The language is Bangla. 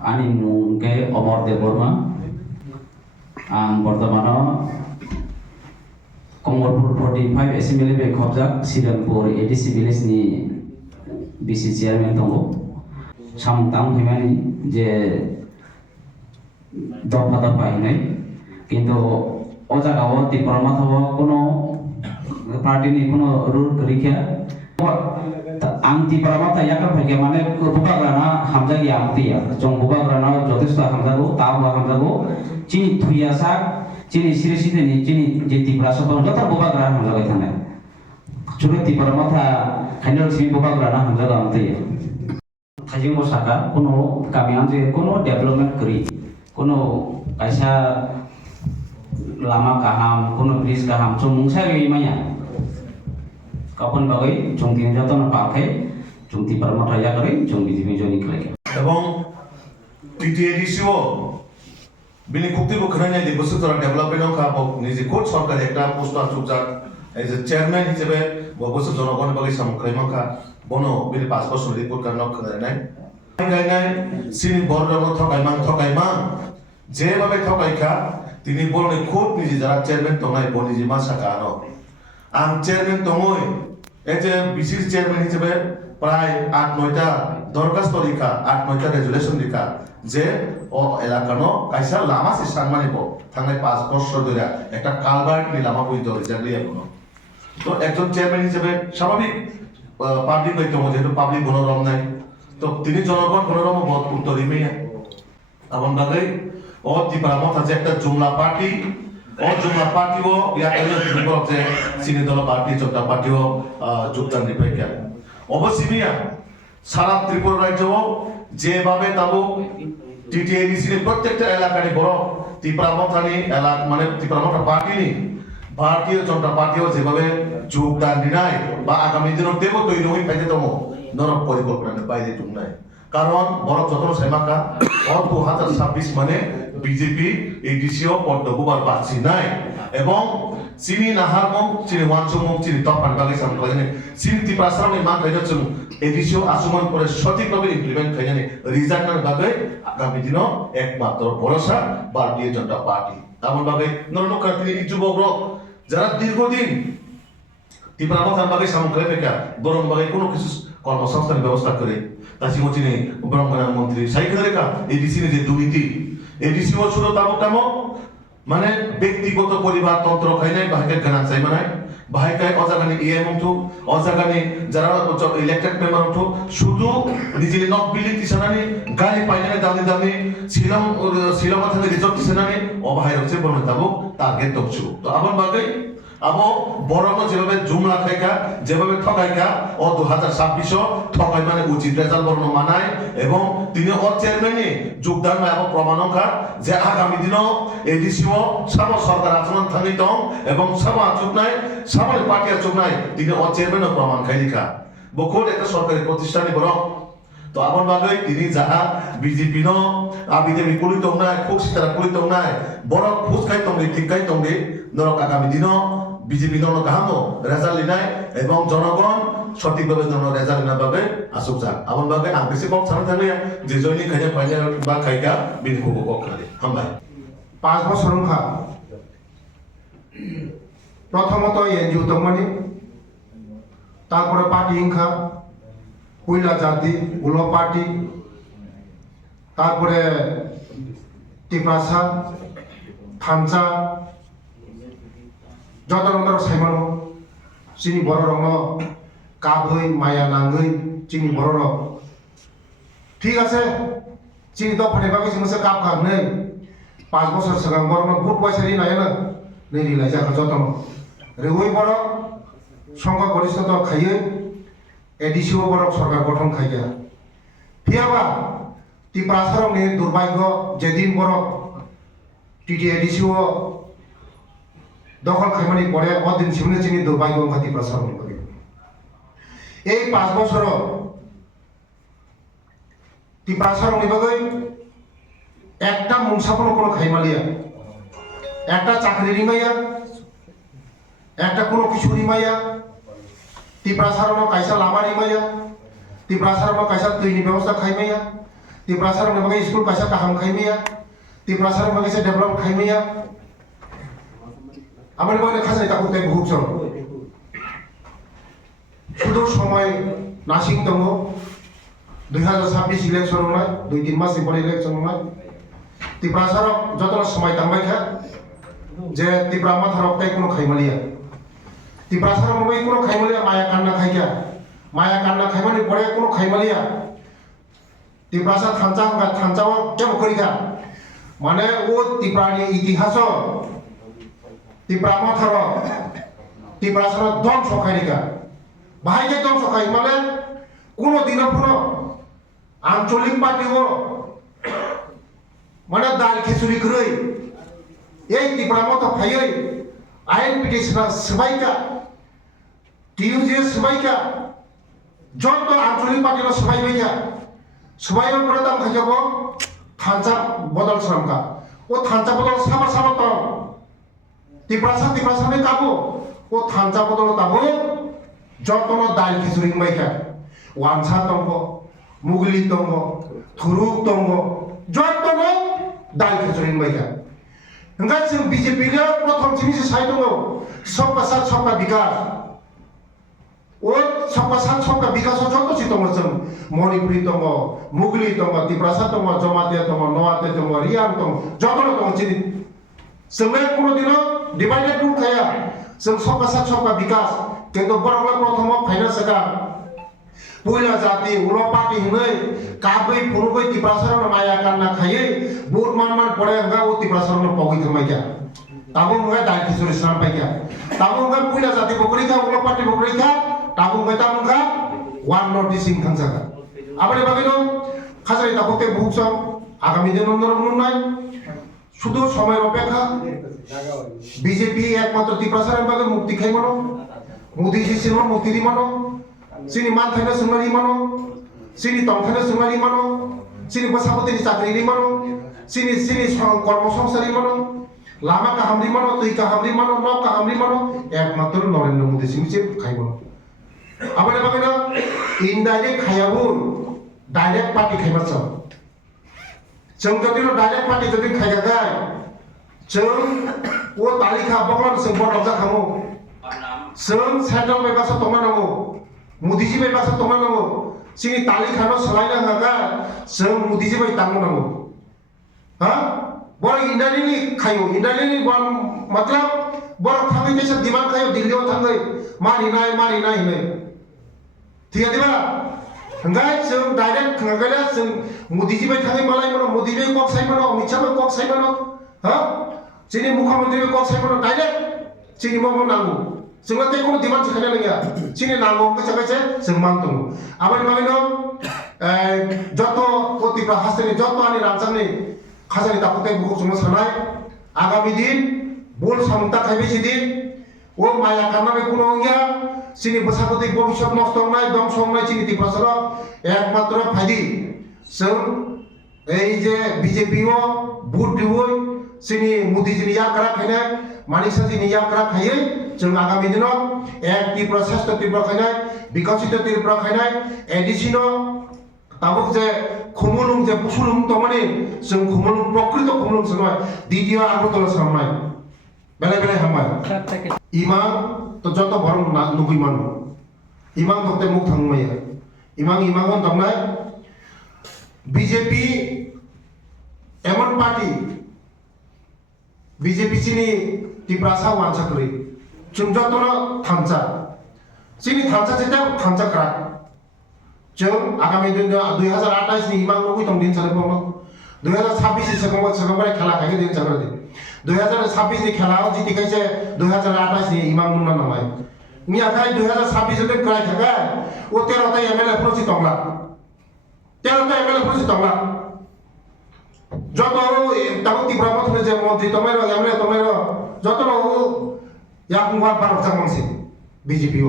Ani mungke Omar Deborma ang Bordamano Kongorpur 45 Assembly be khobjak Sirampur ADC village ni BC chairman tongo samtang himani je dopha painai কিন্তু ও জায়গাও ত্রিপুরা থাকো কোনো পার্টি নি কোনো রুল করিখা আং ত্রিপুরা মাথা ইয়াকা ফাইকে মানে বুকাগ্রানা হামজাগি আমতিয়া জং বুকাগ্রানা যথেষ্ট হামজাগো তাও হামজাগো চিনি থুইয়াসা চিনি সিরিসিতে নি চিনি যে ত্রিপুরা সব যত বুকাগ্রা হামজাগো থানে ছোট ত্রিপুরা মাথা খাইনর চিনি বুকাগ্রানা হামজাগো আমতিয়া থাইজিং বসাকা কোনো গামিয়ান যে কোনো ডেভেলপমেন্ট করি কোনো কাইসা lama kaham kuno bridge kaham chumung sari maya kapan bagai chungti joto na pakai chungti parmata ya kare chungti jimi joni kare এবং টিটিএডিসিও বিনি খুবই বখরানি যে বসুতরা ডেভেলপমেন্ট খাবো নিজে কোট সরকার একটা পোস্ট আচুকজাক এজ এ চেয়ারম্যান হিসেবে বসু জনগণ বাকি সামগ্রী মাখা বনো বিনি 5 বছর রিপোর্ট কারণ খদায় নাই গাইনাই সিনি বড় ঠকাইমা যেভাবে ঠকাইখা তিনি বলেন খুব নিজে যারা চেয়ারম্যান তঙ্গাই বনিজি মাসা কানো আম চেয়ারম্যান তঙ্গই এই যে বিসিস চেয়ারম্যান হিসেবে প্রায় 8-9টা দরখাস্ত লিখা 8-9টা রেজুলেশন লিখা যে ও এলাকানো কাইসা লামা সিস্টেম মানিব থাঙ্গাই 5 বছর ধরে একটা কালভার্ট নি লামা কই ধরে জাগলি এখন তো একজন চেয়ারম্যান হিসেবে স্বাভাবিক পাবলিক হইতো যেহেতু পাবলিক মনোরম নাই তো তিনি জনগণ মনোরম বহুত উত্তরই মেয়ে আমন বাগাই ও ত্রিপুরা মথা যে একটা জুমলা পার্টিও ইয়াকালে ত্রিপুরা যে সিনি দল পার্টি জনতা পার্টিও যোগদান দিবে কেন অবশ্যই সারা ত্রিপুরা রাজ্য যেভাবে তাবো টিটিএডিসি প্রত্যেকটা এলাকায় বড় ত্রিপুরা মথানি এলাকা মানে ত্রিপুরা মথা পার্টি ভারতীয় জনতা পার্টিও যেভাবে যোগদান দিনাই বা আগামী দিনের দেব তৈরি হই পাইতে তমো নরক পরিকল্পনার বাইরে টুক নাই কারণ বড় যত সেমাকা 2026 মানে বিজেপি এডিসিও পদ্মগুবার বাঁচি নাই এবং চিনি নাহারমং চিনি ওয়ানচুমং চিনি তপান বাগি সামলাইনে চিনি ত্রিপুরাসারনি মান খাইজাচ্ছু এডিসিও আসুমান করে সঠিকভাবে ইমপ্লিমেন্ট খাইজানি রিজাল্টের বাগে আগামী দিনও একমাত্র ভরসা ভারতীয় জনতা পার্টি এমন ভাবে নরনকার তিনি যুবক যারা দীর্ঘদিন ত্রিপুরা মথান বাগে সামগ্রী বেকার বরং বাগে কোনো কিছু কর্মসংস্থানের ব্যবস্থা করে তাসিমো চিনি ব্রহ্মনাথ মন্ত্রী সাইকেল রেখা এডিসি যে দুর্নীতি এডিসিও ছিল তামো মানে ব্যক্তিগত পরিবার তন্ত্র খাই নাই বাহাকে গানা চাই মানে বাহাইকায় অজাগানি ইএম উঠো অজাগানি যারা ইলেকটেড মেম্বার উঠো শুধু নিজের নক বিল্ডিং তিসানানি গাড়ি পাইনানে দামি শিলং থেকে রিজর্ট তিসানানি অবাহাই হচ্ছে বলতে থাকবো টার্গেট তকছু তো আমার বাগে আবো বড় যেভাবে জুমলা খাইকা যেভাবে ঠকাইকা ও 2026 ঠকাই মানে উচিত রেজাল্ট বর্ণ মানায় এবং তিনি ও চেয়ারম্যানে যোগদান এবং প্রমাণকা যে আগামী দিনও এডিসিও সাম সরকার আচরণ থাকি দং এবং সাম আচুক নাই সামনে পার্টি আচুক নাই তিনি ও চেয়ারম্যানও প্রমাণ খাইলিকা বকুল একটা সরকারি প্রতিষ্ঠানই বড় তো আমার বাগে তিনি যাহা বিজেপি ন বিজেপি কুলিত নাই খুব সিতারা কুলিত নাই বড় ফুসকাই তঙ্গে ঠিকাই তঙ্গে নরক আগামী দিনও বিজেপি দল কাহামো রেজাল্ট লিনাই এবং জনগণ সঠিকভাবে রেজাল্ট লিনার বাবে আসুক যাক আমার বাগে আম বেশি কক সামনে থাকলে যে জয়নি খাইয়া পাইয়া বা খাইকা বিনি খুব কক খালি হামবাই 5 বছর খা প্রথমত এনজিও দমনি তারপরে পার্টি ইনখা কইলা জাতি উলো পার্টি তারপরে টিপাসা থামচা যত রঙের সাইমানো চিনি বড় রঙ কাপ হই মায়া নাঙ্গই চিনি বড় রঙ ঠিক আছে চিনি তো ফাটে বাকি সিমসে কাপ খাক নেই 5 বছর সিগাং বড় ভোট পয়সা রি নাই না নেই রিলাই জাকা যতন রেগুই বড় সংখ্যা গরিষ্ঠতা খাইয়ে এডিসিও বড় সরকার গঠন খাইয়া ফিয়াবা ত্রিপুরাসারংনি দুর্ভাগ্য যেদিন বড় টিটিএডিসিও দখল খাইমানি পরে অদিন সিমনে চিনি দুর্ভাগ্য খাতি ত্রিপুরাসারংনি করে এই 5 বছর ত্রিপুরাসারংনি বাগৈ একটা মুংসাপনো কোনো খাইমালিয়া একটা চাকরি রিমাইয়া একটা কোনো কিছু রিমাইয়া ত্রিপুরাসারংনো কাইসা লামা রিমাইয়া ত্রিপুরাসারংনো কাইসা তৈরি ব্যবস্থা খাইমাইয়া Tiprasar memang school pasal kaham khaimia, Tiprasar memang se develop khaimia. Amar bagaimana khasnya tak utai buhuk jom. Sudah সময় নাসিং দङ 2026 ইলেকশন নয় 2-3 মাস পরে ইলেকশন নয় Tiprasarok যতটা সময় তাংবাইখা যে Tipra মাথারক তাই কোনো খাইমালিয়া Tiprasarok মবাই কোনো খাইমালিয়া মায়া কান্না খাইকা মায়া কান্না খাইমানি পরে কোনো খাইমালিয়া Tiprasar থানচাও কেমন করিকা মানে ও Tiprani ইতিহাস Tipra মাথারক Tiprasarok ধ্বংস খাইকা বাহাইকে ধ্বংস খাই মানে কোনো দিন পুরো আঞ্চলিক পার্টিও মানে দাল খিচুড়ি করে এই Tipra মতো খাইয়ে আইন পিটিশন সবাইকা টিউজি সবাইকা যত আঞ্চলিক পার্টির সবাই বাইকা সবাই পরে দাম খাই যাব থানচা বদল সামকা ও থানচা বদল সাবা সাবা তো Tiprasar কাবো ও থানচা বদল তাবো যতন দাল খিচুড়ি বাইকা ওয়ানসা দङ মুগলি দङ থুরুক দङ যতন দাল খিচুড়ি বাইকা Enggak sih BJP nya প্রথম জিনিস সাই দङ सबका साथ सबका विकास ও सबका साथ सबका विकास যত সি দङ जों মণিপুরি দङ মুগলি দङ Tiprasar দङ জমাতে দङ নওয়াতে দङ রিয়াং দङ যতন দङ চিনি जोंलाय কোনোদিনও ডিভাইডেড রুল খায়া जों सबका साथ सबका विकास কিন্তু বড়লা প্রথম ফাইনান্স का পুইলা জাতি উলো পার্টি হই কাবই ফুরুবই Tiprasar মায়া কান্না খাইয়ে বুট মান পড়ে গা ও Tiprasar পগই থামাইকা তাবো মুগা দাই খিচুড়ি সাম পাইকা তাবো মুগা পুইলা জাতি বকরিকা উলো party বকরিকা Tabo muga one not ইসিং খানসাকা আবারে বাগিনো খাজরাই তাবতে বুকসম আগামী দিন অন্যরকম নাই শুধু সময়ের অপেক্ষা বিজেপি একমাত্র Tiprasar বাগে মুক্তি খাইবনো মুদি সিসিনো মুক্তি দিমানো Sini mantan sungai mano, sini tongkan sungai mano, sini pasapoti di cakri mano, sini kormosong mano, lama kaham mano, tui kaham mano, no kaham mano, ekmatur Narendra Modi sini cip kai mano. Apa dia bagaimana? Indirect kayabun, direct party kai macam. Jeng jadi lo direct party jadi kaya gay, jeng, wo tali kabaklan sempur nafsa kamu, jeng central bebas toman kamu. Modiji বাই বাসা তোমার নামো সিনি তালি খানো সলাইনা হাগা जों মুদিজি বাই তামো নামো হ্যাঁ বড় ইন্ডিয়ানি খাইও ইন্ডিয়ানি বল मतलब বড় থাকি দেশে দিমান খাইও দিল্লিও থাঙ্গै মারিনাই হই ঠিক আছে দিবা হंगाय जों डाइरेक्ट खागाला जों মুদিজি বাই থাঙ্গै মালাই মনো মুদি by cock Sai mono Amit Shah by cock সাই মনো হ্যাঁ সিনি মুখ্যমন্ত্রী বাই কক সাই মনো ডাइरेक्ट সিনি মমো নাঙ্গু जोंना ते कोनो डिमान्ड खाना नङा सिनि नांगौ कैसे जों मान दङ आबाद मावनो जत Tipra हास्टेनि जत आनि रामसानि खाजानि दाखुते बुक जों सानाय आगामी दिन बोल सामता खाइबेसि दिन ও মায়া কান্নাবে কোনো গিয়া সিনি বসাপতি ভবিষ্যৎ নষ্ট নাই ধ্বংস নাই সিনি Tiprasar একমাত্র ফাইদি जों এই যে বিজেপিও ভোট দিবই সিনি মোদিজিনি ইয়াকরা খাইনা মানিক সাজিনি ইয়াকরা খাইয়ে जों आगामी दिनाव एक Tipra শ্রেষ্ঠ Tipra খাইনাय বিকশিত Tipra খাইনাय এডিশনো তাবক যে খুমুলুং যে পুসুলুং তমানে जों খুমুলুং প্রকৃত খুমুলুং সনয় দ্বিতীয় আগরতলা সামনায় বেলে হামায় ইমাং তো যত বরং না নুগুই মানো ইমাং ততে মুখ থাংমায়া ইমাং তামনায় বিজেপি এমন পার্টি বিজেপি চিনি Tiprasar ওয়ানসা করে जों जतनो थामचा सिनि थामचा जेता थामचा क्रा जों आगामी दिन 2028 नि इमां नगुइ दं दिन साले पमो 2026 सेकंबारे खेला खाइगे दिन साले दिन 2026 नि खेलाव जिति खाइसे 2028 नि इमां नुना नमाय नि आखाय 2026 नि क्राइ थागा ओ 13 ता एमएलए प्रसि तंगला 13 ता एमएलए प्रसि तंगला जतो ताको Tipra मथने जे मन्त्री तमेरो एमएलए तमेरो जतनो या कुंगा बार जमंगसे बीजेपी